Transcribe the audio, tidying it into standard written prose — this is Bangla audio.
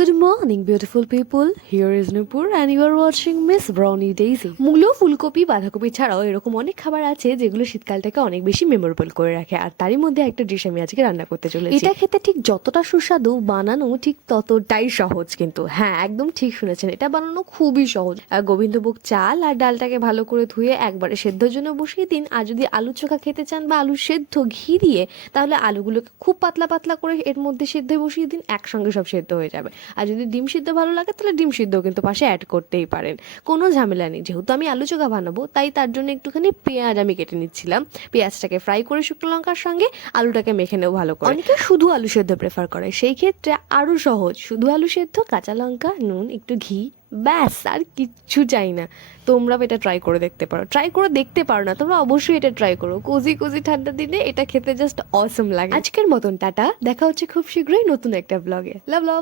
Good morning, beautiful people. Here is Nupur and you are watching Miss Brownie Daisy. মূলো, ফুলকপি, বাঁধাকপি ছাড়াও এরকম অনেক খাবার আছে যেগুলো শীতকালটাকে অনেক বেশি মেমোরেবল করে রাখে, আর তারই মধ্যে একটা ডিশ আমি আজকে রান্না করতে চলেছি। এটা খেতে ঠিক যতটা সুস্বাদু, বানানো ঠিক ততটাই সহজ। কিন্তু হ্যাঁ, একদম ঠিক শুনেছেন, এটা বানানো খুবই সহজ। গোবিন্দভোগ চাল আর ডালটাকে ভালো করে ধুয়ে একবারে সেদ্ধর জন্য বসিয়ে দিন। আর যদি আলু চোখা খেতে চান বা আলু সেদ্ধ ঘি দিয়ে, তাহলে আলুগুলোকে খুব পাতলা পাতলা করে এর মধ্যে সেদ্ধ বসিয়ে দিন, একসঙ্গে সব সেদ্ধ হয়ে যাবে। আর যদি ডিম সিদ্ধ ভালো লাগে তাহলে ডিম সিদ্ধ কিন্তু পাশে অ্যাড করতেই পারেন, কোনো ঝামেলা নেই। যেহেতু আমি আলু চোখা বানাবো, তাই তার জন্য একটুখানি পেঁয়াজ আমি কেটে নিচ্ছিলাম। পেঁয়াজটাকে ফ্রাই করে শুকনো লঙ্কার সঙ্গে আলুটাকে মেখে নেব ভালো করে। অনেকে শুধু আলু সেদ্ধ প্রেফার করে, সেই ক্ষেত্রে আরও সহজ, শুধু আলু সেদ্ধ, কাঁচা লঙ্কা, নুন, একটু ঘি, ব্যাস, আর কিচ্ছু চাই না। তোমরাও এটা ট্রাই করে দেখতে পারো। ট্রাই করে দেখতে পারো না, তোমরা অবশ্যই এটা ট্রাই করো। কোজি কোজি ঠান্ডা দিনে এটা খেতে জাস্ট অসম লাগে। আজকের মতন টাটা, দেখা হচ্ছে খুব শীঘ্রই নতুন একটা ব্লগে। লাভ লাভ।